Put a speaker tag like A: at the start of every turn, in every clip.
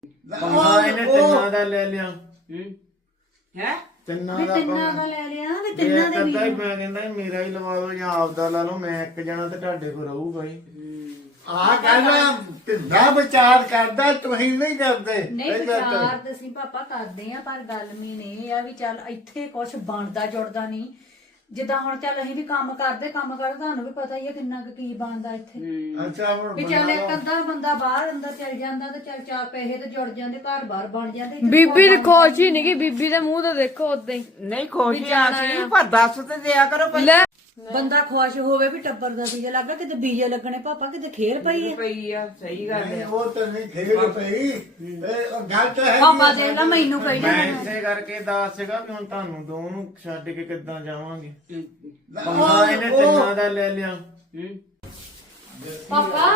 A: ਇਹਨੇ ਤਿੰਨਾਂ ਦਾ ਲੈ ਲਿਆ
B: ਹੈ
A: ਤਿੰਨਾਂ
C: ਵੀ
A: ਦਾ
C: ਤਿੰਨਾਂ ਦਾ ਲੈ ਲਿਆ ਵੀ ਤਿੰਨਾਂ ਦੇ ਵੀ
A: ਮੈਂ ਕਹਿੰਦਾ ਮੇਰਾ ਹੀ ਲਵਾ ਲਓ ਜਾਂ ਆਪਦਾ ਲਾ ਲਓ ਮੈਂ ਇੱਕ ਜਣਾ ਤੇ ਤੁਹਾਡੇ ਕੋਲ ਰਹੂਗਾ ਹੀ
D: ਆ ਗੱਲ ਕਿੰਨਾ ਵਿਚਾਰ ਕਰਦਾ ਤੁਸੀਂ ਨਹੀਂ ਕਰਦੇ
C: ਨਹੀਂ ਵਿਚਾਰ ਤਾਂ ਅਸੀਂ ਪਾਪਾ ਕਰਦੇ ਆ ਪਰ ਗੱਲ ਮੇਨ ਇਹ ਆ ਵੀ ਚੱਲ ਇੱਥੇ ਕੁਝ ਬਣਦਾ ਜੁੜਦਾ ਨਹੀਂ ਜਿੱਦਾਂ ਹੁਣ ਚੱਲ ਅਸੀਂ ਵੀ ਕੰਮ ਕਰਦੇ ਤੁਹਾਨੂੰ ਵੀ ਪਤਾ ਹੀ ਆ ਕਿੰਨਾ ਕੁ ਕੀ ਬਣਦਾ ਇੱਥੇ
D: ਅੱਛਾ ਹੁਣ
C: ਵੀ ਚੱਲ ਇੱਕ ਅੱਧਾ ਬੰਦਾ ਬਾਹਰ ਅੰਦਰ ਚੱਲ ਜਾਂਦਾ ਤੇ ਚੱਲ ਚਾਰ ਪੈਸੇ ਤੇ ਜੁੜ ਜਾਂਦੇ ਘਰ ਬਾਹਰ ਬਣ ਜਾਂਦੇ
E: ਬੀਬੀ ਦੀ ਖੁਸ਼ ਹੀ ਨਹੀਂ ਕਿ ਬੀਬੀ ਦੇ ਮੂੰਹ ਤੇ ਦੇਖੋ ਉਦਾਂ ਹੀ
B: ਨਹੀਂ ਖੁਸ਼ ਆ ਸੀ ਪਰ ਦੱਸ ਤੇ ਦਿਆ ਕਰੋ
E: ਲੈ
C: ਬੰਦਾ ਖੁਸ਼ ਹੋਵੇ ਵੀ ਟੱਬਰ ਦਾ ਬੀਜਾ ਲੱਗਾ ਕਿਤੇ ਬੀਜੇ ਲੱਗਣੇ ਪਾਪਾ ਕਿਤੇ ਖੇਰ ਪਈ ਹੈ
B: ਪਈ ਆ ਸਹੀ ਗੱਲ
D: ਨਹੀਂ,
B: ਆ
D: ਉਹ ਤਾਂ ਨਹੀਂ ਖੇਡ ਪਈ ਇਹ ਗੱਲ ਤਾਂ ਹੈ
C: ਪਾਪਾ ਦੇ ਲਾ ਮੈਨੂੰ ਕਹੀ
A: ਮੈਂ
C: ਜਾਣਾ
A: ਇਸੇ ਕਰਕੇ ਦੱਸ ਸੀਗਾ ਵੀ ਹੁਣ ਤੁਹਾਨੂੰ ਦੋ ਨੂੰ ਛੱਡ ਕੇ ਕਿੱਦਾਂ ਜਾਵਾਂਗੇ ਇਹਨੇ ਤਿੰਨਾਂ ਦਾ ਲੈ ਲਿਆ
E: ਪਾਪਾ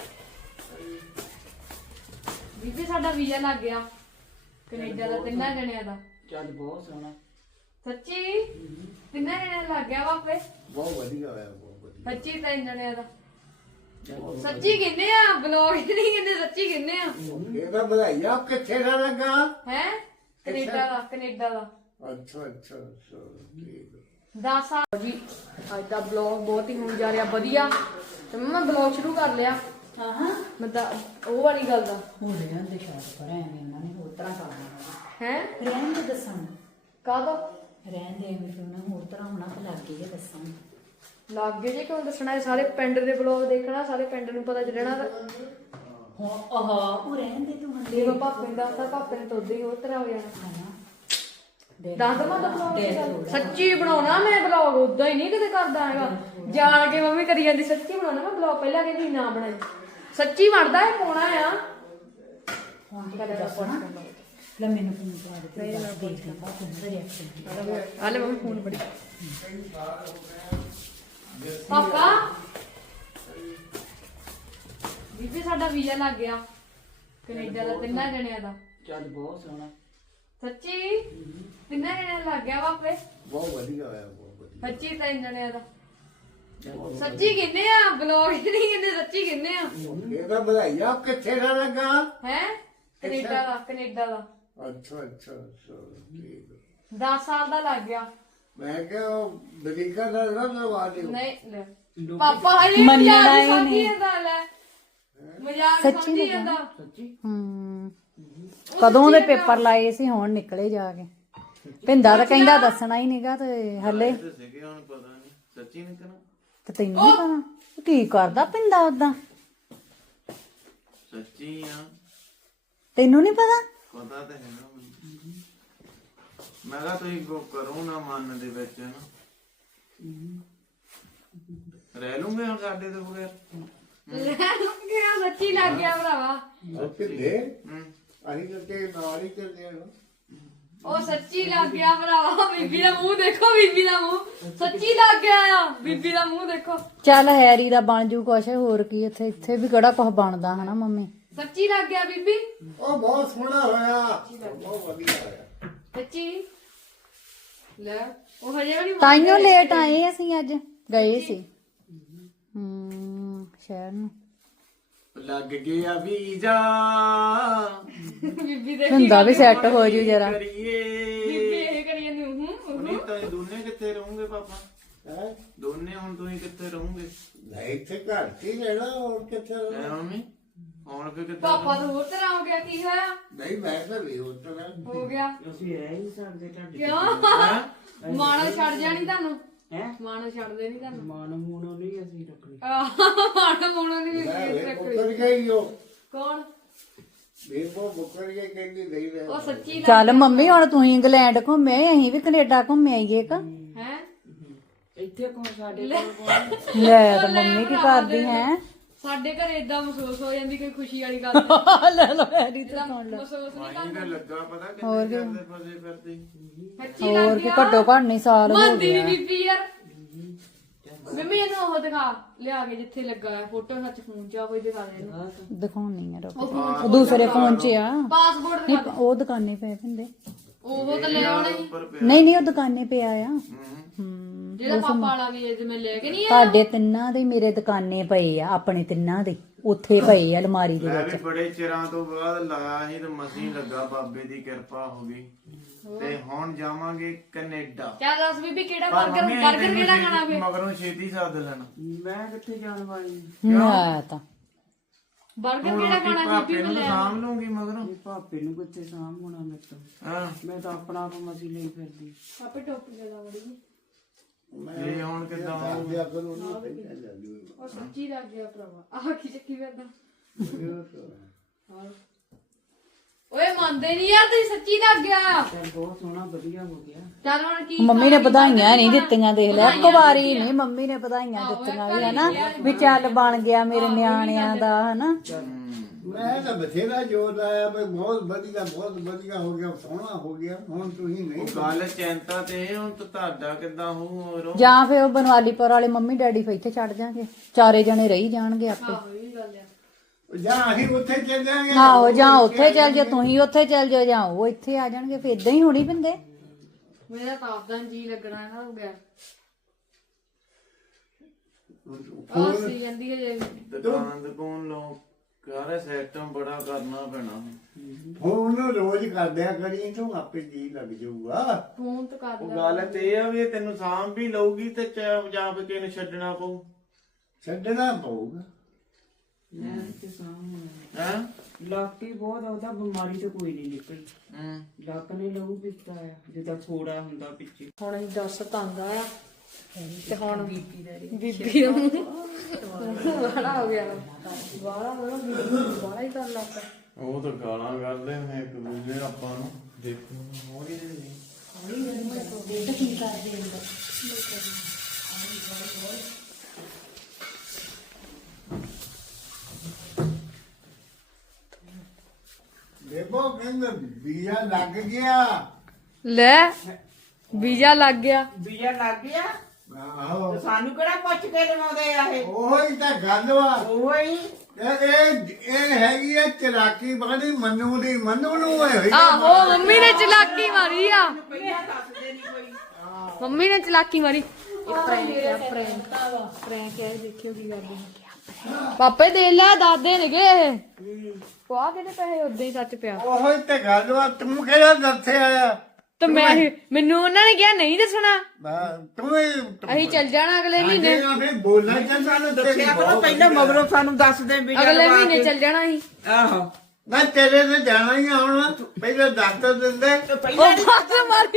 E: ਬੀਬੀ ਸਾਡਾ ਵੀਜ਼ਾ ਲੱਗ ਗਿਆ ਕੈਨੇਡਾ ਦਾ ਤਿੰਨਾਂ ਜਣਿਆਂ ਦਾ
B: ਚੱਲ ਬਹੁਤ ਸੋਹਣਾ
E: ਸੱਚੀ ਤਿੰਨਾਂ ਜਣਿਆਂ ਦਾ ਲੱਗ ਗਿਆ ਵਾਪੇ
D: ਬਹੁਤ ਵਧੀਆ ਹੋਇਆ ਬਹੁਤ ਵਧੀਆ
E: ਸੱਚੀ ਤਿੰਨ ਜਣਿਆਂ ਦਾ ਸੱਚੀ ਕਹਿੰਦੇ ਆ ਬਲੌਗ ਨਹੀਂ ਕਹਿੰਦੇ ਸੱਚੀ ਕਹਿੰਦੇ ਆ
D: ਇਹਦਾ ਵਧਾਈਆ ਕਿੱਥੇ ਦਾ ਲੱਗਾ
E: ਹੈ ਕੈਨੇਡਾ ਦਾ
D: ਅੱਛਾ ਅੱਛਾ ਅੱਛਾ ਠੀਕ
E: 10 ਸਾਲ ਜੀ ਅੱਜ ਦਾ ਬਲੌਗ ਬਹੁਤ ਹੀ ਹੋਣ ਜਾ ਰਿਹਾ ਵਧੀਆ ਤੇ ਮੈਂ ਬਲੌਗ ਸ਼ੁਰੂ ਕਰ ਲਿਆ
C: ਹਾਂ ਹਾਂ
E: ਮਤਲਬ ਉਹ ਵਾਲੀ ਗੱਲ ਦਾ
C: ਹੋ ਜਾਂਦੇ ਸ਼ਾਇਦ ਪਰ ਐਵੇਂ ਇਹਨਾਂ ਨੇ ਹੋਰ ਤਰ੍ਹਾਂ ਕਰਨਾ
E: ਹੈ
C: ਰਹਿਣ ਦੇ ਦੱਸਣ
E: ਕਾਹਦਾ
C: ਰਹਿਣ ਦੇ ਐਵੇਂ ਫਿਰ ਉਹਨਾਂ ਹੋਰ ਤਰ੍ਹਾਂ ਹੋਣਾ ਤੇ ਲੱਗ ਗਈ ਹੈ ਦੱਸਣ
E: ਲੱਗ ਗਏ ਜੇ ਕਿਉਂ ਦੱਸਣਾ ਹੈ ਸਾਰੇ ਪਿੰਡ ਦੇ ਬਲੌਗ ਦੇਖਣਾ ਸਾਰੇ ਪਿੰਡ ਨੂੰ ਪਤਾ ਚੱਲਣਾ ਤਾਂ
C: ਹਾਂ ਆਹ ਉਹ ਰਹਿਣ ਦੇ ਤੂੰ ਹੰਦੇ
E: ਜੇ ਪਾਪੇ ਨੂੰ ਦੱਸਦਾ ਪਾਪੇ ਨੇ ਤਾਂ ਉਦੋਂ ਹੀ ਹੋਰ ਤਰ੍ਹਾਂ ਹੋ ਜਾਣਾ ਦੱਸ ਦਵਾਂ ਤਾਂ ਬਲੌਗ ਸੱਚੀ ਬਣਾਉਣਾ ਮੈਂ ਬਲੌਗ ਉਦਾਂ ਹੀ ਨਹੀਂ ਕਿਤੇ ਕਰਦਾ ਹੈਗਾ ਜਾਣ ਕੇ ਮੰਮੀ ਕਰੀ ਜਾਂਦੀ ਸੱਚੀ ਬਣਾਉਣਾ ਮੈਂ ਬਲੌਗ ਪਹਿਲਾਂ ਕਹਿੰਦੀ ਨਾ ਬਣਾਈ ਸੱਚੀ ਬਣਦਾ ਹੈ ਪਾਉਣਾ ਆ
C: ਹੁਣ ਤੂੰ ਦੱਸਣਾ ਲੈ ਮੈਨੂੰ ਫੋਨ ਕਰਾ ਦੇ ਤੇ ਦੱਸ ਦੇਖ ਲੈ ਪਾਪਾ ਦਾ ਰਿਐਕਸ਼ਨ
E: ਆਲੇ ਮੰਮੀ ਫੋਨ ਬੜੀ ਪਾਪਾ ਬੀਬੀ ਸਾਡਾ ਵੀਜ਼ਾ ਲੱਗ ਗਿਆ ਕੈਨੇਡਾ ਦਾ ਤਿੰਨਾਂ ਜਣਿਆਂ ਦਾ
B: ਚੱਲ ਬਹੁਤ ਸੋਹਣਾ
E: ਸੱਚੀ ਤਿੰਨਾਂ ਜਣਿਆਂ ਦਾ ਲੱਗ ਗਿਆ ਵਾਪੇ
D: ਬਹੁਤ ਵਧੀਆ ਹੋਇਆ ਬਹੁਤ ਵਧੀਆ
E: ਸੱਚੀ ਤਿੰਨ ਜਣਿਆਂ ਦਾ ਸੱਚੀ ਕਹਿੰਦੇ ਆ ਬਲੌਗ ਨਹੀਂ ਕਹਿੰਦੇ ਸੱਚੀ ਕਹਿੰਦੇ ਆ
D: ਇਹਦਾ ਵਧਾਈਆ ਕਿੱਥੇ ਦਾ ਲੱਗਾ
E: ਹੈ ਕੈਨੇਡਾ ਦਾ
D: ਅੱਛਾ ਅੱਛਾ ਅੱਛਾ ਠੀਕ
E: 10 ਸਾਲ ਦਾ ਲੱਗ ਗਿਆ
D: ਮੈਂ ਕਿਹਾ ਬਰੀਕਾ ਦਾ ਨਾ ਲਵਾ ਦਿਓ
E: ਨਹੀਂ ਲੈ ਪਾਪਾ ਹਜੇ ਮਜ਼ਾਕ ਹੀ ਸਮਝੀ ਜਾਂਦਾ ਲੈ ਮਜ਼ਾਕ ਸਮਝੀ ਜਾਂਦਾ
C: ਕਦੋਂ ਦੇ ਪੇਪਰ ਲਾਏ ਸੀ ਹੁਣ ਨਿਕਲੇ ਜਾ ਕੇ ਪਿੰਦਾ ਤਾਂ ਕਹਿੰਦਾ ਦੱਸਣਾ ਹੀ ਨਹੀਂਗਾ ਤੇ ਹੱਲੇ
A: ਸੀਗੇ ਹੁਣ ਪਤਾ ਨਹੀਂ ਸੱਚੀ ਨਹੀਂ ਕਰਾਂ
C: ਤੇ ਤੈਨੂੰ ਨੀ ਪਤਾ ਕੀ ਕਰਦਾ ਪਿੰਦਾ ਉਦਾਂ
A: ਸੱਚੀ ਆ
C: ਤੈਨੂੰ ਨਹੀਂ ਪਤਾ
A: ਪਤਾ ਤਾਂ ਹੈ ਨਾ ਮੈਨੂੰ। ਮੈਂ ਕਿਹਾ ਤੁਸੀਂ ਕਰੋ ਨਾ ਮਨ ਦੇ ਵਿੱਚ ਨਾ ਰਹਿ ਲੂੰਗੇ ਹੁਣ ਸਾਡੇ ਤੋਂ ਬਗੈਰ
E: ਕਿਹੜਾ ਸੱਚੀ ਲੱਗ ਗਿਆ ਭਰਾਵਾ
D: ਕਿੱਥੇ
A: ਹੂੰ
D: ਅਸੀਂ ਕਰਕੇ ਨਾਲ ਹੀ ਚੱਲਦੇ ਹਾਂ
E: ਉਹ ਸੱਚੀ ਲੱਗ ਗਿਆ ਭਰਾਵਾ ਬੀਬੀ ਦਾ ਮੂੰਹ ਦੇਖੋ ਬੀਬੀ ਦਾ ਮੂੰਹ ਸੱਚੀ ਲੱਗ ਗਿਆ ਆ ਬੀਬੀ ਦਾ ਮੂੰਹ ਦੇਖੋ
C: ਚੱਲ ਹੈਰੀ ਦਾ ਬਣ ਜੂ ਕੁਛ ਹੋਰ ਕੀ ਇੱਥੇ ਵੀ ਕਿਹੜਾ ਕੁਛ ਬਣਦਾ ਹਨਾ ਮੰਮੀ
E: ਸੱਚੀ ਲੱਗ ਗਿਆ ਬੀਬੀ
D: ਉਹ ਬਹੁਤ ਸੋਹਣਾ ਹੋਇਆ ਬਹੁਤ ਵਧੀਆ ਹੋਇਆ
E: ਸੱਚੀ ਲੈ ਉਹ ਹਜੇ ਵੀ ਨਹੀਂ
C: ਤਾਈਓ ਲੇਟ ਆਏ ਅਸੀਂ ਅੱਜ ਗਏ ਸੀ ਸ਼ਹਿਰ ਨੂੰ
A: ਲੱਗ ਗਿਆ ਵੀਜ਼ਾ
E: ਬੀਬੀ ਦੇ
C: ਹੁੰਦਾ ਵੀ ਸੈੱਟ ਹੋ ਜੂ ਜਰਾ
A: ਕਰੀਏ
E: ਬੀਬੀ ਇਹ ਕਰੀ ਜਾਂਦੀ
A: ਨਹੀਂ ਤਾਂ ਇਹ ਦੋਨੇ ਕਿੱਥੇ ਰਹੋਗੇ ਪਾਪਾ
D: ਹੈ
A: ਦੋਨੇ ਹੁਣ ਤੁਸੀਂ ਕਿੱਥੇ ਰਹੋਗੇ
D: ਨਹੀਂ ਇੱਥੇ ਘਰ ਚ ਹੀ ਰਹਿਣਾ ਹੋਰ ਕਿੱਥੇ ਰਹਿਣਾ?
A: ਐ ਮੰਮੀ ਹੁਣ ਫਿਰ ਕਿੱਥੇ
E: ਪਾਪਾ ਤਾਂ ਹੋਰ ਤਰ੍ਹਾਂ ਹੋ ਗਿਆ ਕੀ ਹੋਇਆ
D: ਨਹੀਂ ਮੈਂ ਤਾਂ ਵੀ ਹੋਰ ਤਰ੍ਹਾਂ
E: ਹੋ ਗਿਆ
B: ਅਸੀਂ ਰਹਿ ਨਹੀਂ ਸਕਦੇ ਤੁਹਾਡੇ
E: ਕਿਉਂ ਮਾਣਾ ਛੱਡ ਜਾਣੀ ਤੁਹਾਨੂੰ
B: ਹੈ
E: ਮਾਣਾ ਛੱਡਦੇ ਨਹੀਂ ਤੁਹਾਨੂੰ
B: ਮਾਨ ਮੂਨੋ ਨਹੀਂ ਅਸੀਂ ਰੱਖਣੀ
E: ਮਾਣਾ ਮੂਣਾ ਨਹੀਂ
D: ਮੈਂ ਮੁੱਕਰ ਗਈ ਉਹ
E: ਕੌਣ
D: ਬੇਬੋ ਮੁੱਕਰ ਗਈ ਕਹਿੰਦੀ ਨਹੀਂ ਰਹਿ
E: ਉਹ ਸੱਚੀ
C: ਚੱਲ ਮੰਮੀ ਹੁਣ ਤੁਸੀਂ ਇੰਗਲੈਂਡ ਘੁੰਮੇ ਅਸੀਂ ਵੀ ਕੈਨੇਡਾ ਘੁੰਮੇ ਆਈਏ ਕਾ
E: ਹੈ
B: ਇੱਥੇ ਕੋਲ ਸਾਡੇ ਕੋਲ ਕੋਲ
C: ਲੈ ਤਾਂ ਮੰਮੀ ਕੀ ਕਰਦੀ ਹੈ
E: ਸਾਡੇ ਘਰੇ ਇਦਾਂ ਮਹਿਸੂਸ ਹੋ ਜਾਂਦੀ ਕੋਈ ਖੁਸ਼ੀ ਵਾਲੀ ਗੱਲ ਨਹੀਂ।
C: ਲੈ ਲੋ ਹੈਰੀ ਤੇ
E: ਮਹਿਸੂਸ ਨਹੀਂ
A: ਮਾਈ ਦਾ ਲੱਗਾ ਪਤਾ ਕਿੰਨੇ ਕਰਦੇ ਫਸੇ ਫਿਰਦੇ
E: ਸੱਚੀ
C: ਹੋਰ
E: ਲੱਗ
C: ਕੀ
E: ਗਿਆ
C: ਘੱਟੋ ਘੱਟ ਨਹੀਂ ਸਾਲ ਹੋ
E: ਮੰਦੀ
C: ਗਿਆ
E: ਨੀ ਬੀਬੀ ਯਾਰ ਮੰਮੀ ਇਹਨੂੰ ਉਹ ਦਿਖਾ ਲਿਆ ਕੇ ਜਿੱਥੇ ਲੱਗਾ ਹੈ ਫੋਟੋ ਸੱਚ ਫੋਨ 'ਚ ਆ ਕੋਈ ਦਿਖਾ ਦੇ ਇਹਨੂੰ
C: ਦਿਖਾਉਣੀ ਆ ਰੁਕ ਉਹ ਦੂਸਰੇ ਫੋਨ 'ਚ ਆ
E: ਪਾਸਪੋਰਟ
C: ਨਹੀਂ ਉਹ ਦੁਕਾਨੇ ਪਏ ਹੁੰਦੇ
E: ਉਹ ਤਾਂ ਲੈ ਆਉਣਾ ਹੀ
C: ਨਹੀਂ ਉਹ ਦੁਕਾਨੇ ਪਿਆ ਆ
E: ਜਿਹੜਾ ਪਾਪਾ ਵਾਲਾ ਵੀ ਇਹ ਮੈਂ ਲੈ ਕੇ ਨਹੀਂ ਆਇਆ
C: ਤੁਹਾਡੇ ਤਿੰਨਾਂ ਦੇ ਮੇਰੇ ਦੁਕਾਨੇ ਪਏ ਆ ਆਪਣੇ ਤਿੰਨਾਂ ਦੇ ਉੱਥੇ ਪਏ ਆ ਅਲਮਾਰੀ ਦੇ
A: ਮੈਂ
C: ਵਿੱਚ।
A: ਵੀ ਬੜੇ ਚਿਰਾਂ ਤੋਂ ਬਾਅਦ ਲਾਇਆ ਸੀ ਤੇ ਮਸੀਂ ਲੱਗਾ, ਬਾਬੇ ਦੀ ਕਿਰਪਾ ਹੋ ਗਈ। ਤੇ ਹੁਣ ਜਾਵਾਂਗੇ ਕੈਨੇਡਾ।
E: ਕਿਆ ਦੱਸ ਬੀਬੀ ਕਿਹੜਾ
A: ਪਰ
E: 버ਗਰ
A: ਮੰਮੀ
E: 버ਗਰ
A: ਤੈਨੂੰ
E: ਕਿਹੜਾ ਖਾਣਾ ਫੇ?
A: ਮਗਰੋਂ ਛੇਤੀ ਸੱਦ ਲੈਣਾ।
B: ਮੈਂ ਕਿੱਥੇ ਜਾਣ ਵਾਲੀ
C: ਮੈਂ ਤਾਂ
E: 버ਗਰ
A: ਹੁਣ
E: ਕਿਹੜਾ
A: ਰੋਟੀ
E: ਖਾਣਾ
A: ਭਾਪੇ
E: ਬੀਬੀ
A: ਨੂੰ
E: ਨੂੰ ਲੈ
A: ਸਾਂਭ ਲੂੰਗੀ ਮਗਰੋਂ।
B: ਇਹ ਭਾਪੇ ਨੂੰ ਕਿੱਥੇ ਸਾਂਭ ਹੋਣਾ ਮੇਰੇ ਤੋਂ।
A: ਹਾਂ
B: ਮੈਂ ਤਾਂ ਆਪਣਾ ਆਪ ਮਸੀ ਲਈ ਫਿਰਦੀ।
E: ਆਪੇ ਟੋਪੀ ਲਗਾ ਵੜੀ
A: ਇਹ ਹੁਣ ਕਿੱਦਾਂ ਹੋਊ?
D: ਦਿਆ ਕਰੋ ਨਾ ਪਹਿਲਾਂ ਲੈ ਲਿਓ।
E: ਉਹ ਸੱਚੀ ਲੱਗ ਗਿਆ ਭਰਾਵਾ ਆਹ ਕੀ ਚੱਕੀ ਫਿਰਦਾ ਓਏ ਮੰਨਦੇ ਨਹੀਂ ਯਾਰ ਤੁਸੀਂ ਸੱਚੀ ਲੱਗ ਗਿਆ
B: ਚੱਲ ਬਹੁਤ ਸੋਹਣਾ ਵਧੀਆ ਹੋ ਗਿਆ।
E: ਚੱਲ ਹੁਣ ਕੀ
C: ਮੰਮੀ ਨੇ ਵਧਾਈਆਂ ਨਹੀਂ ਦਿੱਤੀਆਂ, ਦੇਖ ਲੈ ਇੱਕ ਵਾਰੀ ਨਹੀਂ ਮੰਮੀ ਨੇ ਵਧਾਈਆਂ ਦਿੱਤੀਆਂ ਵੀ ਹਨਾ, ਵੀ ਚੱਲ ਬਣ ਗਿਆ ਮੇਰੇ ਨਿਆਣਿਆਂ ਦਾ ਹਨਾ।
D: ਮੈਂ ਤਾਂ ਬਥੇਰਾ ਜੋਰ ਲਾਇਆ ਬਈ ਬਹੁਤ ਵਧੀਆ ਹੋ ਗਿਆ, ਸੋਹਣਾ ਹੋ ਗਿਆ। ਹੁਣ ਤੁਸੀਂ ਨਹੀਂ
A: ਉਹ ਗੱਲ ਚਿੰਤਾ ਤੇ ਇਹ, ਹੁਣ ਤਾਂ ਤੁਹਾਡਾ ਕਿੱਦਾਂ ਹੋਊ ਹੋਰ?
C: ਜਾਂ ਫਿਰ ਉਹ ਬਨਵਾਲੀਪੁਰ ਵਾਲੇ ਮੰਮੀ ਡੈਡੀ ਫਿਰ ਇੱਥੇ ਛੱਡ ਜਾਣਗੇ, ਚਾਰੇ ਜਣੇ ਰਹੀ ਜਾਣਗੇ ਆਪੇ।
D: ਜਾਂ ਅਸੀਂ ਉੱਥੇ ਚੱਲ ਜਾਾਂਗੇ।
C: ਆਹੋ ਜਾਂ ਉੱਥੇ ਚੱਲ ਜਾ, ਤੁਸੀਂ ਉੱਥੇ ਚੱਲ ਜਾਓ, ਜਾਂ ਉਹ ਇੱਥੇ ਆ ਜਾਣਗੇ, ਫਿਰ ਇਦਾਂ ਹੀ ਹੋਣੀ ਪਿੰਦੇ।
E: ਮੇਰਾ ਤਾਂ ਆਪਦਾ ਜੀ ਲੱਗਣਾ ਹੈ ਹੋ ਗਿਆ ਉਹ ਸੀ ਜਾਂਦੀ ਹੈ ਜੇ
A: ਦੁਕਾਨ ਲੋਕ ਕਾਰੇ ਸਿਸਟਮ ਬੜਾ ਕਰਨਾ ਪੈਣਾ।
D: ਫੋਨ ਨੂੰ ਰੋਜ਼ ਕਰਦਿਆ ਕਰੀ ਤੂੰ ਆਪੇ ਜੀ ਲੱਗ ਜਾਊਗਾ।
E: ਫੋਨ ਤਾਂ ਕਰ
A: ਉਹ ਗੱਲ ਤੇ ਇਹ ਆ ਵੀ ਇਹ ਤੈਨੂੰ ਸਾਂਭ ਵੀ ਲਊਗੀ ਤੇ ਜਾਂ ਫਿਰ ਕਿਸੇ ਨੂੰ ਛੱਡਣਾ ਪਊ।
D: ਛੱਡਣਾ ਪਊਗਾ।
B: ਮੈਂ ਕਿੱਥੇ ਸਾਂਭ ਹੋਣਾ।
A: ਹੈ
B: ਲੱਕ ਹੀ ਬਹੁਤ ਆ, ਉਹਦਾ ਬਿਮਾਰੀ ਤੋਂ ਕੋਈ ਨਹੀਂ ਨਿਕਲੀ। ਲੱਕ ਨੇ ਲਹੂ ਪੀਤਾ ਆ ਜਿੱਦਾਂ ਥੋੜਾ ਹੁੰਦਾ ਪਿੱਛੇ।
E: ਹੁਣ ਅਸੀਂ ਦੱਸ ਤੰਦਾ ਆ ਤੇ ਹੁਣ ਬੀਬੀ ਦਾ ਵਾਲਾ ਹੋ ਗਿਆ ਵਾਲਾ ਵਾਲਾ ਹੀ ਕਰ ਲੱਗਾ
A: ਉਹ ਤਾਂ ਗਾਲਾਂ ਕੱਢਦੇ ਨੇ ਇੱਕ ਦੂਜੇ ਆਪਾਂ ਨੂੰ। ਦੇਖੋ ਹੋਰ ਹੀ ਨਹੀਂ
D: ਦੇਖੋ ਕਹਿੰਦੇ ਵੀਜ਼ਾ ਲੱਗ ਗਿਆ।
E: ਲੈ ਵੀਜ਼ਾ ਲੱਗ ਗਿਆ
B: ਬੀਜਾ ਲੱਗ ਗਿਆ
D: ਆਹੋ
B: ਤੇ ਸਾਨੂੰ ਕਿਹੜਾ ਪੁੱਛ ਕੇ ਲਵਾਉਂਦੇ ਆ ਇਹ?
D: ਉਹੀ ਤਾਂ ਗੱਲ ਵਾ।
B: ਉਹ ਹੀ
D: ਇਹ ਹੈਗੀ ਆ ਚਲਾਕੀ ਬੜੀ ਮੰਨੂ ਦੀ, ਮੰਨੂ ਨੂੰ ਹੋਈ।
E: ਆਹੋ ਮੰਮੀ ਨੇ ਚਲਾਕੀ ਮਾਰੀ ਆ,
B: ਪਹਿਲਾਂ ਦੱਸਦੇ ਨਹੀਂ ਕੋਈ।
E: ਮੰਮੀ ਨੇ ਚਲਾਕੀ ਮਾਰੀ। ਪ੍ਰੈਂਕ ਹੈ ਦੇਖਿਓ ਕੀ ਕਰਦੇ ਪਾਪੇ ਦੇ ਲੈ ਦਾਦੇ ਨੇਗੇ ਇਹ ਪਵਾ ਕਿਹਨੇ ਪੈਸੇ ਉਦਾਂ ਹੀ ਸੱਚ ਪਿਆ
D: ਉਹੀ ਤੇ ਗੱਲ ਵਾ। ਤੂੰ ਕਿਹੜਾ ਦੱਸਿਆ ਆ?
E: ਤੇ ਮੈਨੂੰ ਉਹਨਾਂ ਨੇ ਕਿਹਾ ਨਹੀਂ ਦੱਸਣਾ,
D: ਤੂੰ ਵੀ
E: ਅਸੀਂ ਚੱਲ ਜਾਣਾ ਅਗਲੇ ਮਹੀਨੇ।
D: ਫਿਰ ਬੋਲਣਾ ਚਾਹੁੰਦਾ ਨਾ
B: ਦੱਸਿਆ ਕਰੋ ਪਹਿਲਾਂ ਮਗਰੋਂ ਸਾਨੂੰ ਦੱਸਦੇ ਵੀ
E: ਅਗਲੇ ਮਹੀਨੇ ਚੱਲ ਜਾਣਾ ਸੀ।
B: ਆਹੋ
D: ਮੈਂ ਤੇਰੇ ਤੇ ਜਾਣਾ ਹੀ ਆ ਹੁਣ। ਪਹਿਲਾਂ ਦੱਸ ਦਿੰਦੇ।
B: ਪਹਿਲਾਂ
E: ਉਹ ਬਸ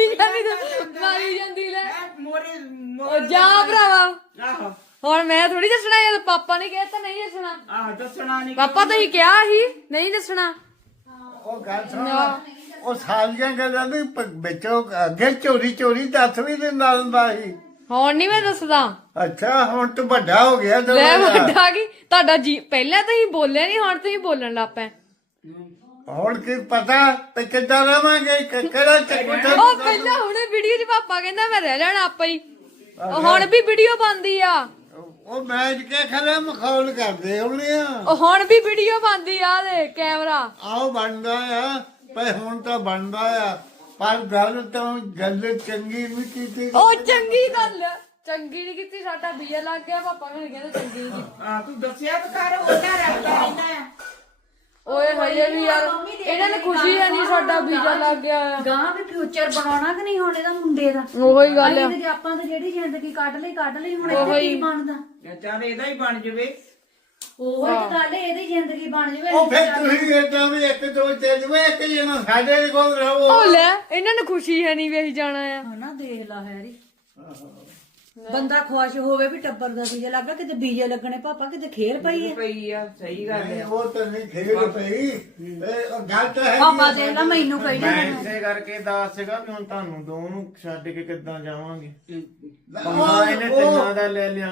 E: ਮਾਰੀ ਜਾਂਦੀ ਲੈ
B: ਮੋਰੇ
E: ਉਹ ਜਾ ਭਰਾਵਾ।
B: ਆਹੋ
E: ਹੁਣ ਮੈਂ ਥੋੜੀ ਦੱਸਣਾ, ਜਦ ਪਾਪਾ ਨੇ ਕਿਹਾ ਤਾਂ ਨਹੀਂ ਦੱਸਣਾ।
B: ਆਹ ਦੱਸਣਾ ਨਹੀਂ।
E: ਪਾਪਾ ਤੁਸੀਂ ਕਿਹਾ ਸੀ ਨਹੀਂ ਦੱਸਣਾ।
D: ਉਹ ਗੱਲ ਸੁਣ, ਉਹ ਸਾਰੀਆਂ ਗੱਲਾਂ ਦੀ ਵਿੱਚੋਂ ਅੱਗੇ ਚੋਰੀ ਦੱਸ ਵੀ ਦਿੰਦਾ ਹੁੰਦਾ ਸੀ।
E: ਹੁਣ ਨਹੀਂ ਮੈਂ ਦੱਸਦਾ।
D: ਅੱਛਾ ਹੁਣ ਤੂੰ ਵੱਡਾ ਹੋ ਗਿਆ ਤੇ
E: ਲੈ ਵੱਡਾ ਕੀ ਤੁਹਾਡਾ ਜੀ, ਪਹਿਲਾਂ ਤੁਸੀਂ ਬੋਲੇ ਨਹੀਂ, ਹੁਣ ਤੁਸੀਂ ਬੋਲਣ ਲੱਗ ਪਏ।
D: ਹੁਣ ਕੀ ਪਤਾ ਤੇ ਕਿੱਦਾਂ ਰਵਾਂਗੇ, ਕਿਹੜਾ ਚੱਕਰ।
E: ਉਹ ਪਹਿਲਾਂ ਹੁਣੇ ਵੀਡੀਓ 'ਚ ਪਾਪਾ ਕਹਿੰਦਾ ਮੈਂ ਰਹਿ ਲੈਣਾ ਆਪੇ ਹੀ, ਹੁਣ ਵੀ ਵੀਡੀਓ ਬਣਦੀ ਆ।
D: ਉਹ ਮੈਚ ਕੇ ਖਰੇ ਮਖੌਲ ਕਰਦੇ ਹੁੰਦੇ ਆ।
E: ਉਹ ਹੁਣ ਵੀ ਵੀਡੀਓ ਬਣਦੀ ਆ ਦੇ ਕੈਮਰਾ।
D: ਆਓ ਬਣਦਾ ਆ, ਪਰ ਹੁਣ ਤਾਂ ਬਣਦਾ ਆ, ਪਰ ਗੱਲ ਚੰਗੀ ਨਹੀਂ ਕੀਤੀ।
E: ਉਹ ਚੰਗੀ ਗੱਲ ਚੰਗੀ ਨਹੀਂ ਕੀਤੀ, ਸਾਡਾ ਵੀਜ਼ਾ ਲੱਗ ਗਿਆ। ਪਾਪਾ ਮੈਨੂੰ ਕਹਿੰਦੇ ਚੰਗੀ ਨਹੀਂ ਕੀਤੀ।
B: ਆ ਤੂੰ ਦੱਸਿਆ ਤਾਂ ਕਰ ਉਹਨਾਂ ਰੱਖਦਾ ਰਹਿਣਾ।
E: ਓਏ ਹਜੇ ਵੀ ਯਾਰ ਇਹਨਾਂ ਨੂੰ ਖੁਸ਼ੀ ਹੈ ਨਹੀਂ ਸਾਡਾ ਵੀਜ਼ਾ ਲੱਗ ਗਿਆ ਆ।
C: ਗਾਂ ਵੀ ਫਿਊਚਰ ਬਣਾਉਣਾ ਕਿ ਨਹੀਂ ਹੁਣ ਇਹਦਾ ਮੁੰਡੇ ਦਾ।
E: ਉਹੀ ਗੱਲ ਆ।
C: ਅਸੀਂ ਤੇ ਆਪਾਂ ਤਾਂ ਜਿਹੜੀ ਜ਼ਿੰਦਗੀ ਕੱਢ ਲਈ ਹੁਣ ਇੱਥੇ ਕੀ ਬਣਦਾ।
B: ਚੱਲ ਇਹਦਾ ਹੀ ਬਣ ਜਵੇ।
C: ਉਹੀ ਤਾਂ ਗੱਲ ਹੈ, ਇਹਦੀ ਜ਼ਿੰਦਗੀ ਬਣ ਜਾਵੇ।
D: ਉਹ ਫਿਰ ਤੁਸੀਂ ਏਦਾਂ ਵੀ ਇੱਕ ਦੋ ਚੱਲ ਜਵੇ, ਇੱਕ ਜਣਾ ਸਾਡੇ ਕੋਲ ਰਹੋ।
E: ਉਹ ਲੈ ਇਹਨਾਂ ਨੂੰ ਖੁਸ਼ੀ ਹੈ ਨਹੀਂ ਵੀ ਅਸੀਂ ਜਾਣਾ ਆ।
C: ਹਨਾ ਦੇਖ ਲਾ ਹੈਰੀ, ਬੰਦਾ ਖੁਸ਼ ਹੋਵੇ ਵੀ ਟੱਬਰ ਦਾ ਵੀਜ਼ਾ ਲੱਗਾ, ਕਿਤੇ ਵੀਜ਼ਾ ਲੱਗਣੇ ਪਾਪਾ ਕਿਤੇ ਖੇਲ ਪਈ ਹੈ।
B: ਪਈ ਆ ਸਹੀ ਗੱਲ
D: ਨਹੀਂ,
B: ਆ।
D: ਉਹ ਤਾਂ ਨਹੀਂ ਖੇਡ ਪਈ। ਇਹ ਗੱਲ ਤਾਂ ਹੈ।
C: ਪਾਪਾ ਦੇਖ ਲਾ ਮੈਨੂੰ ਕਹੀ
A: ਮੈਂ
C: ਜਾਂਦਾ
A: ਇਸੇ ਕਰਕੇ ਦੱਸ ਸੀਗਾ ਵੀ ਹੁਣ ਤੁਹਾਨੂੰ ਦੋ ਨੂੰ ਛੱਡ ਕੇ ਕਿੱਦਾਂ ਜਾਵਾਂਗੇ।
B: ਹੂੰ।
A: ਪੰਗਾ ਇਹਨੇ ਤਿੰਨਾਂ ਦਾ ਲੈ ਲਿਆ।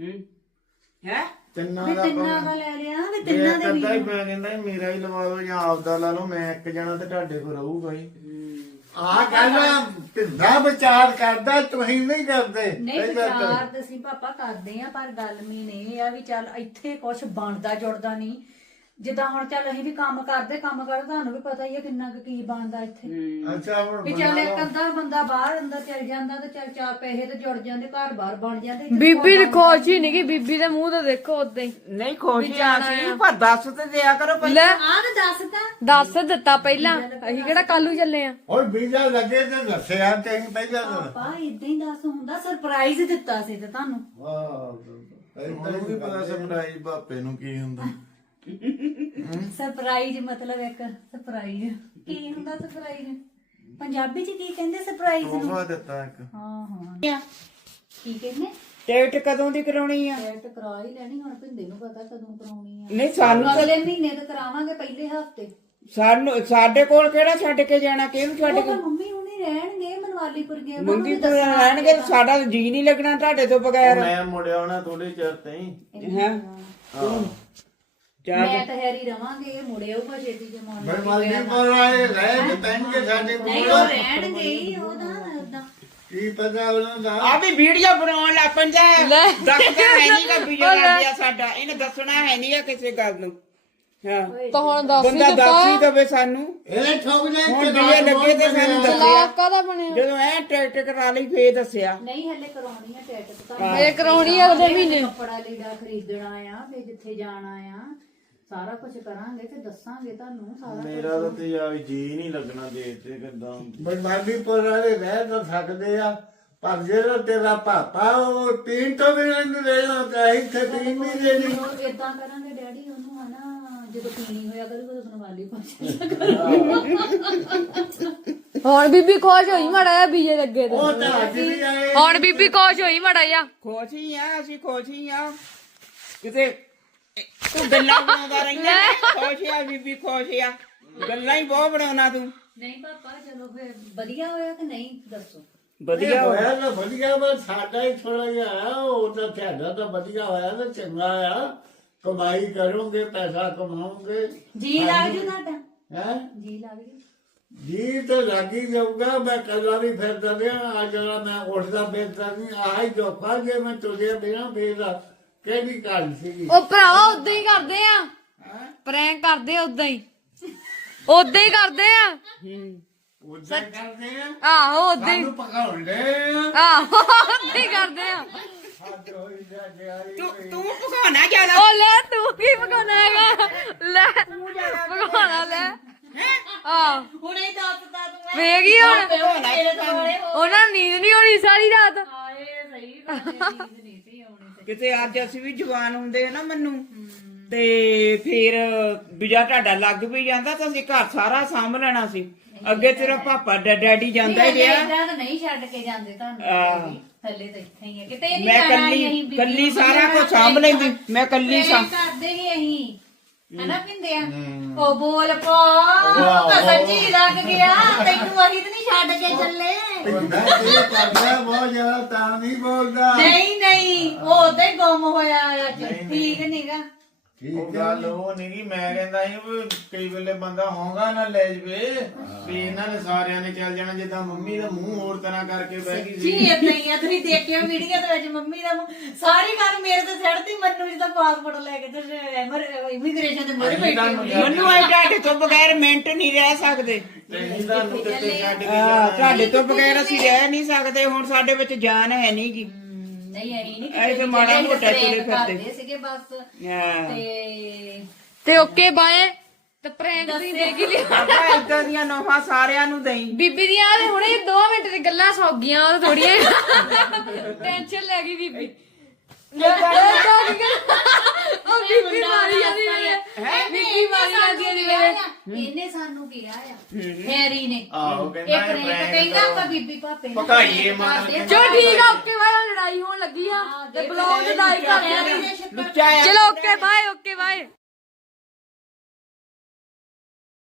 B: ਹੈ
A: ਤਿੰਨਾਂ
C: ਵੀ
A: ਦਾ
C: ਤਿੰਨਾਂ ਦਾ ਲੈ ਲਿਆ ਵੀ ਤਿੰਨਾਂ ਦੇ
A: ਅੱਧਾ ਹੀ ਮੈਂ ਕਹਿੰਦਾ ਸੀ ਮੇਰਾ ਹੀ ਲਵਾ ਦਿਓ ਜਾਂ ਆਪਦਾ ਲਾ ਲਓ, ਮੈਂ ਇੱਕ ਜਣਾ ਤੇ ਤੁਹਾਡੇ ਕੋਲ ਰਹੂਗਾ ਹੀ।
D: ਆ ਗੱਲ ਕਿੰਨਾ ਵਿਚਾਰ ਕਰਦਾ, ਤੁਸੀਂ ਨਹੀਂ ਕਰਦੇ।
C: ਨਹੀਂ ਵਿਚਾਰ ਤਾਂ ਅਸੀਂ ਪਾਪਾ ਕਰਦੇ ਆ, ਪਰ ਗੱਲ ਮੀਨ ਇਹ ਆ ਵੀ ਚੱਲ ਇੱਥੇ ਕੁਝ ਬਣਦਾ ਜੁੜਦਾ ਨਹੀਂ, ਜਿੱਦਾਂ ਹੁਣ ਚੱਲ ਅਸੀਂ ਵੀ ਕੰਮ ਕਰਦੇ ਤੁਹਾਨੂੰ ਵੀ ਪਤਾ ਹੀ ਆ ਕਿੰਨਾ ਕੁ ਕੀ ਬਣਦਾ ਇੱਥੇ
D: ਅੱਛਾ ਹੁਣ
C: ਵੀ ਚੱਲ ਇੱਕ ਅੱਧਾ ਬੰਦਾ ਬਾਹਰ ਅੰਦਰ ਚੱਲ ਜਾਂਦਾ ਤੇ ਚੱਲ ਚਾਰ ਪੈਸੇ ਤੇ ਜੁੜ ਜਾਂਦੇ ਘਰ ਬਾਹਰ ਬਣ ਜਾਂਦੇ ਇੱਥੇ
E: ਬੀਬੀ ਦੀ ਖੁਸ਼ ਹੀ ਨਹੀਂ, ਬੀਬੀ ਦੇ ਮੂੰਹ ਤੇ ਦੇਖੋ ਉਦਾਂ ਹੀ
B: ਨਹੀਂ ਖੁਸ਼ ਆ ਸੀ, ਪਰ ਦੱਸ ਤੇ ਦਿਆ ਕਰੋ
E: ਲੈ
C: ਆਹ ਤੇ ਦੱਸ ਤਾਂ
E: ਦੱਸ ਦਿੱਤਾ ਪਹਿਲਾਂ, ਅਸੀਂ ਕਿਹੜਾ ਕੱਲੂ ਚੱਲੇ ਆ।
D: ਹੁਣ ਵੀਜ਼ਾ ਲੱਗੇ ਤੇ ਦੱਸਿਆ ਤੇ ਪਹਿਲਾਂ ਤਾਂ
C: ਪਾਪਾ ਇਦਾਂ ਹੀ ਦੱਸ ਹੁੰਦਾ ਸਰਪ੍ਰਾਈਜ਼ ਦਿੱਤਾ ਸੀ ਤੇ ਤੁਹਾਨੂੰ
A: ਉਹਨੂੰ ਵੀ ਪਤਾ ਸਰਪ੍ਰਾਈਜ਼ ਭਾਪੇ ਨੂੰ ਕੀ ਹੁੰਦਾ।
C: ਸਰਪ੍ਰਾਈਜ਼ ਮਤਲਬ ਇੱਕ ਸਰਪ੍ਰਾਈਜ਼ ਕੀ ਹੁੰਦਾ ਸਰਪ੍ਰਾਈਜ਼ ਪੰਜਾਬੀ ਚ ਕੀ ਕਹਿੰਦੇ ਸਰਪ੍ਰਾਈਜ਼ ਨੂੰ
A: ਤੋਹਫਾ ਦਿੱਤਾ ਇੱਕ।
C: ਹਾਂ ਕੀ ਕਹਿੰਦੇ
B: ਟਿਕਟ ਕਦੋਂ ਦੀ ਕਰਾਉਣੀ ਆ?
C: ਟਿਕਟ ਕਰਾ ਹੀ ਲੈਣੀ ਹੁਣ ਭਿੰਦੇ ਨੂੰ ਪਤਾ ਕਦੋਂ ਕਰਾਉਣੀ ਆ।
B: ਨਹੀਂ ਸਾਨੂੰ
C: ਅਗਲੇ ਮਹੀਨੇ ਤੇ ਕਰਾਵਾਂਗੇ ਪਹਿਲੇ ਹਫਤੇ।
B: ਸਾਡੇ ਕੋਲ ਕਿਹੜਾ ਛੱਡ ਕੇ ਜਾਣਾ, ਕਿਹਨੂੰ ਛੱਡ
C: ਉਹ
B: ਕੇ?
C: ਤਾਂ ਮੰਮੀ ਹੁਣੇ ਰਹਿਣਗੇ ਮਨਵਾਲੀਪੁਰ ਗਏ
B: ਮੰਗੀ ਤੋਂ ਰਹਿਣਗੇ ਤੇ ਸਾਡਾ ਜੀ ਨਹੀਂ ਲੱਗਣਾ ਤੁਹਾਡੇ ਤੋਂ ਬਗੈਰ।
A: ਮੈਂ ਮੁੜਿਆ ਹੋਣਾ ਥੋੜੇ ਚਿਰ ਤਾਈਂ।
B: ਹੈ
C: ਮੈਂ ਤਾਂ ਹੈਰੀ ਰਵਾਂਗੇ ਮੁੜਿਓ ਛੇਤੀ ਜੇ ਮਨ
D: ਬਰਮਾਨੀ ਪਰ ਆਏ ਰਹਿ ਕੇ ਪੈਣਗੇ ਸਾਡੇ
C: ਨਹੀਂ
D: ਕੋਲ
C: ਉਹ ਰਹਿਣਗੇ ਹੀ ਉਹਦਾ ਏਦਾਂ
D: ਕੀ ਪਤਾ ਉਹਨਾਂ ਦਾ
B: ਆ ਵੀ ਵੀਡੀਓ ਬਣਾਉਣ ਲੱਗ ਪੈਂਦਾ ਦੱਸਦਾ ਹੈ ਨਹੀਂ ਕਿ ਵੀਡੀਓ ਲੱਗਿਆ ਸਾਡਾ, ਇਹਨੇ ਦੱਸਣਾ ਹੈ ਨਹੀਂ ਆ ਕਿਸੇ ਗੱਲ ਨੂੰ। ਹਾਂ
E: ਤਾਂ ਹੁਣ ਦੱਸ ਹੀ
B: ਬੰਦਾ ਦੱਸ ਹੀ
E: ਦਿੱਤਾ,
B: ਦਵੇ ਸਾਨੂੰ।
D: ਇਹ ਠੋਕ ਨੇ
B: ਹੁਣ ਵੀਡੀਓ ਲੱਗੇ ਤੇ ਸਾਨੂੰ ਦੱਸਿਆ,
E: ਚਲਾਕ ਕਾਹਦਾ ਬਣਿਆ।
B: ਜਦੋਂ ਐ ਟਿਕਟ ਕਰਾ ਲਈ ਫੇਰ ਦੱਸਿਆ।
C: ਨਹੀਂ ਹਲੇ ਕਰਾਉਣੀ ਆ ਟਿਕਟ ਤਾਂ
E: ਇਹ ਕਰਾਉਣੀ ਆ ਅਗਲੇ ਮਹੀਨੇ।
C: ਕੱਪੜਾ ਲੀੜਾ ਖਰੀਦਣਾ ਆ ਫੇ ਜਿੱਥੇ ਜਾਣਾ ਆ ਸਾਰਾ ਕੁਝ ਕਰਾਂਗੇ ਤੇ ਦੱਸਾਂਗੇ ਤੁਹਾਨੂੰ ਸਾਰਾ
A: ਮੇਰਾ ਤਾਂ ਤੇ ਯਾਰ ਜੀ ਨਹੀਂ ਲੱਗਣਾ ਦੇਖ ਤੇ ਕਿਦਾਂ।
D: ਬਰਮਾਨੀ ਪਰ ਆਏ ਰਹਿ ਤਾਂ ਸਕਦੇ ਆ, ਪਰ ਜਿਹੜਾ ਤੇਰਾ ਪਾਪਾ ਉਹ ਪੀਣ ਤੋਂ ਵੀ ਨਹੀਂ ਰਹਿਣਾ ਚਾਹੀਦਾ, ਇੱਥੇ ਪੀਣ ਨਹੀਂ ਦੇਣੀ।
C: ਇਦਾਂ ਕਰਾਂਗੇ ਡੈਡੀ ਉਹਨੂੰ ਹਨਾ ਜਦੋਂ ਪੀਣੀ ਹੋਇਆ ਕਰੂਗਾ ਉਦੋਂ ਬਨਵਾਲੀ ਪਹੁੰਚ
E: ਹੁਣ ਬੀਬੀ ਖੁਸ਼ ਹੋਈ ਮਾੜਾ ਜਿਹਾ ਬੀਜੇ ਲੱਗੇ ਤੇ।
D: ਉਹ ਤਾਂ ਅੱਜ ਵੀ ਆਏ
E: ਹੁਣ ਬੀਬੀ ਖੁਸ਼ ਹੋਈ ਮਾੜਾ ਜਿਹਾ।
B: ਖੁਸ਼ ਹੀ ਆ, ਅਸੀਂ ਖੁਸ਼ ਹੀ ਆ। ਕਿਤੇ ਤੂੰ ਗੱਲਾਂ ਬਣਾਉਂਦਾ ਰਹਿੰਦਾ, ਖੁਸ਼ ਆ ਬੀਬੀ ਖੁਸ਼ ਆ, ਗੱਲਾਂ ਹੀ ਬਹੁਤ ਬਣਾਉਣਾ ਤੂੰ।
C: ਨਹੀਂ ਪਾਪਾ ਚਲੋ ਫੇਰ ਵਧੀਆ ਹੋਇਆ ਕਿ ਨਹੀਂ ਦੱਸੋ।
B: ਵਧੀਆ ਹੋਇਆ।
D: ਹੋਇਆ ਤਾਂ ਵਧੀਆ, ਪਰ ਸਾਡਾ ਹੀ ਥੋੜਾ ਜਿਹਾ ਆ, ਉਹ ਤਾਂ ਤੁਹਾਡਾ ਤਾਂ ਵਧੀਆ ਹੋਇਆ ਤਾਂ ਚੰਗਾ ਆ। ਕਮਾਈ ਕਰੋਗੇ, ਪੈਸਾ ਕਮਾਓਗੇ।
C: ਜੀ ਲੱਗ ਜੂ ਤੁਹਾਡਾ
D: ਹੈ
C: ਜੀ ਲੱਗ ਜੂ
D: ਜੀ ਤੇ ਲੱਗ ਹੀ ਜਾਊਗਾ। ਮੈਂ ਕੱਲਾ ਵੀ ਫਿਰਦਾ ਰਿਹਾ, ਆ ਜਿਹੜਾ ਮੈਂ ਉੱਠਦਾ ਫਿਰਦਾ ਨਹੀਂ, ਆਹ ਹੀ ਧੋਖਾ ਜੇ ਮੈਂ ਤੁਰਿਆ ਬਿਨਾਂ ਫਿਰਦਾ ਕਿਹੜੀ ਗੱਲ ਸੀਗੀ।
E: ਉਹ ਭਰਾਵਾ ਉਦਾਂ ਹੀ ਕਰਦੇ ਆ, ਪ੍ਰੈਂਕ ਕਰਦੇ ਆ ਉਦਾਂ ਹੀ, ਉਦਾਂ ਹੀ ਕਰਦੇ ਆ।
D: ਉਦਾਂ ਹੀ ਕਰਦੇ ਆ,
E: ਆਹੋ ਉਦਾਂ ਹੀ,
D: ਸਾਨੂੰ ਪਕਾਉਂਦੇ ਆ।
E: ਆਹੋ ਉਦਾਂ ਹੀ ਕਰਦੇ ਆ।
B: ਤੂੰ ਭਗਾਉਣਾ ਜ਼ਿਆਦਾ।
E: ਉਹ ਲੈ ਤੂੰ ਕੀ ਪਕਾਉਣਾ ਹੈਗਾ, ਲੈ ਪਕਾਉਣਾ ਲੈ। ਆਹ
C: ਹੁਣੇ ਹੀ ਦੱਸਤਾ ਤੂੰ
E: ਵੇਖ ਗਈ ਹੁਣ,
C: ਤੇਰੇ ਦੁਆਲੇ ਹੋ
E: ਉਹਨਾਂ ਨੂੰ ਨੀਂਦ ਨਹੀਂ ਆਉਣੀ ਸਾਰੀ ਰਾਤ।
C: ਆਏ ਸਹੀ ਗੱਲ ਹੈ ਨੀਂਦ ਨਹੀਂ ਸੀ ਆਉਣੀ
B: ਕਿਤੇ ਅੱਜ ਅਸੀਂ ਵੀ ਜਵਾਨ ਹੁੰਦੇ ਨਾ ਮੈਨੂੰ, ਤੇ ਫਿਰ ਵੀਜ਼ਾ ਤੁਹਾਡਾ ਲੱਗ ਵੀ ਜਾਂਦਾ ਤਾਂ ਅਸੀਂ ਘਰ ਸਾਰਾ ਸਾਂਭ ਲੈਣਾ ਸੀ। ਅੱਗੇ ਤੇਰਾ ਪਾਪਾ ਡੈਡੀ ਜਾਂਦਾ ਹੀ ਰਿਹਾ,
C: ਇਦਾਂ ਤਾਂ ਨਹੀਂ ਛੱਡ ਕੇ ਜਾਂਦੇ ਤੁਹਾਨੂੰ ਥੱਲੇ ਤਾਂ ਇੱਥੇ ਹੀ ਆ ਕਿਤੇ ਨਹੀਂ
B: ਮੈਂ ਕੱਲੀ ਸਾਰਾ ਕੁਝ ਸਾਂਭ ਲੈਂਦੀ, ਮੈਂ ਕੱਲੀ ਸਾਂਭ।
C: ਕਰਦੇ ਹੀ ਅਸੀਂ ਹਨਾ ਪਿੰਦੇ ਆ ਉਹ ਬੋਲ ਪਾ ਸੱਚੀ ਲੱਗ ਗਿਆ ਤੈਨੂੰ ਅਸੀਂ ਤਾਂ ਨਹੀਂ ਛੱਡ ਕੇ ਚੱਲੇ
D: ਮੈਂ ਇਹ ਕਰਦਾ ਬਹੁਤ ਜ਼ਿਆਦਾ ਤਾਂ ਨਹੀਂ ਬੋਲਦਾ।
C: ਨਹੀਂ ਉਹ ਉਦਾਂ ਹੀ ਗੁੰਮ ਹੋਇਆ ਅੱਜ ਠੀਕ ਨੀਗਾ
A: ਉਹ ਗੱਲ ਉਹ ਨਹੀਂ, ਮੈਂ ਕਹਿੰਦਾ ਸੀ ਵੀ ਕਈ ਵੇਲੇ ਬੰਦਾ ਹੋਗਾ ਨਾ ਲੈ ਜਵੇ ਵੀ ਇਹਨਾਂ ਨੇ ਸਾਰਿਆਂ ਨੇ ਚੱਲ ਜਾਣਾ, ਜਿੱਦਾਂ ਮੰਮੀ ਦਾ ਮੂੰਹ ਹੋਰ ਤਰ੍ਹਾਂ ਕਰਕੇ ਬਹਿ ਗਈ
C: ਜੀ
A: ਸੀ।
C: ਏਦਾਂ ਹੀ ਆ ਤੁਸੀਂ ਦੇਖਿਓ ਵੀਡੀਓ ਦੇ ਵਿੱਚ ਮੰਮੀ ਦਾ ਸਾਰੀ ਗੱਲ ਮੇਰੇ ਤੇ ਛੱਡਤੀ ਮੈਨੂੰ ਜਿੱਦਾਂ ਪਾਸਪੋਰਟ ਲੈ ਕੇ ਤੇ ਇਮੀਗ੍ਰੇਸ਼ਨ ਦੇ ਮੋਰੇ ਬੈਠੀ
B: ਮੈਨੂੰ ਅੱਜ ਤੁਹਾਡੇ ਤੋਂ ਬਗੈਰ ਮਿੰਟ ਨਹੀਂ ਰਹਿ ਸਕਦੇ।
A: ਤੇ ਤੁਹਾਨੂੰ ਕਿੱਥੇ ਛੱਡ ਕੇ
B: ਹਾਂ,
A: ਜਾਣਾ।
B: ਤੁਹਾਡੇ ਤੋਂ ਬਗੈਰ ਅਸੀਂ ਰਹਿ ਨਹੀਂ ਸਕਦੇ। ਹੁਣ ਸਾਡੇ ਵਿੱਚ ਜਾਨ ਹੈ ਨਹੀਂ ਗੀ।
C: ਨਹੀਂ ਆਈ ਨਹੀਂ
B: ਇਹ ਤੇ ਮਾੜਾ ਮੋਟਾ ਤੁਰੇ ਫਿਰਦੇ
C: ਸੀਗੇ ਬਸ
B: ਹਾਂ,
E: ਤੇ ਓਕੇ ਬਾਏ ਤੇ ਪ੍ਰੈਂਕ ਤੁਸੀਂ ਦੇਖ ਹੀ ਲਿਆ।
B: ਆਪਾਂ ਏਦਾਂ ਦੀਆਂ ਨੋਹਾਂ ਸਾਰਿਆਂ ਨੂੰ ਦੇਈ।
E: ਬੀਬੀ ਦੀਆਂ ਤੇ ਹੁਣੇ 2 ਮਿੰਟ ਦੀ ਗੱਲਾਂ ਸੌ ਗਈਆਂ, ਉਹ ਥੋੜੀਆਂ ਟੈਨਸ਼ਨ ਲੈ ਗਈ ਬੀਬੀ। ਉਹ ਬੀਬੀ ਮਾਰੀ ਜਾਂਦੀ ਹੈ, ਬੀਬੀ ਮਾਰੀ ਜਾਂਦੀ ਹੈ।
C: ਇਹਨੇ ਸਾਨੂੰ ਕਿਹਾ ਆ ਹੈਰੀ ਨੇ
A: ਆਹੋ ਕਹਿੰਦਾ
C: ਇੱਕ ਨੇ ਕਹਿੰਦਾ ਆਪਾਂ ਬੀਬੀ ਭਾਪੇ ਨੂੰ
A: ਭਕਾਈਏ ਮਾਰ ਕੇ।
E: ਚਲੋ ਠੀਕ ਆ, ਓਕੇ ਬਾਏ। ਲੜਾਈ ਹੋਣ ਲੱਗੀ ਆ ਤੇ ਬਲੌਗ ਤੇ ਲਾਈਕ ਕਰ ਦਿਓ।
B: ਲੁੱਚਾ ਆ।
E: ਚਲੋ ਓਕੇ ਬਾਏ।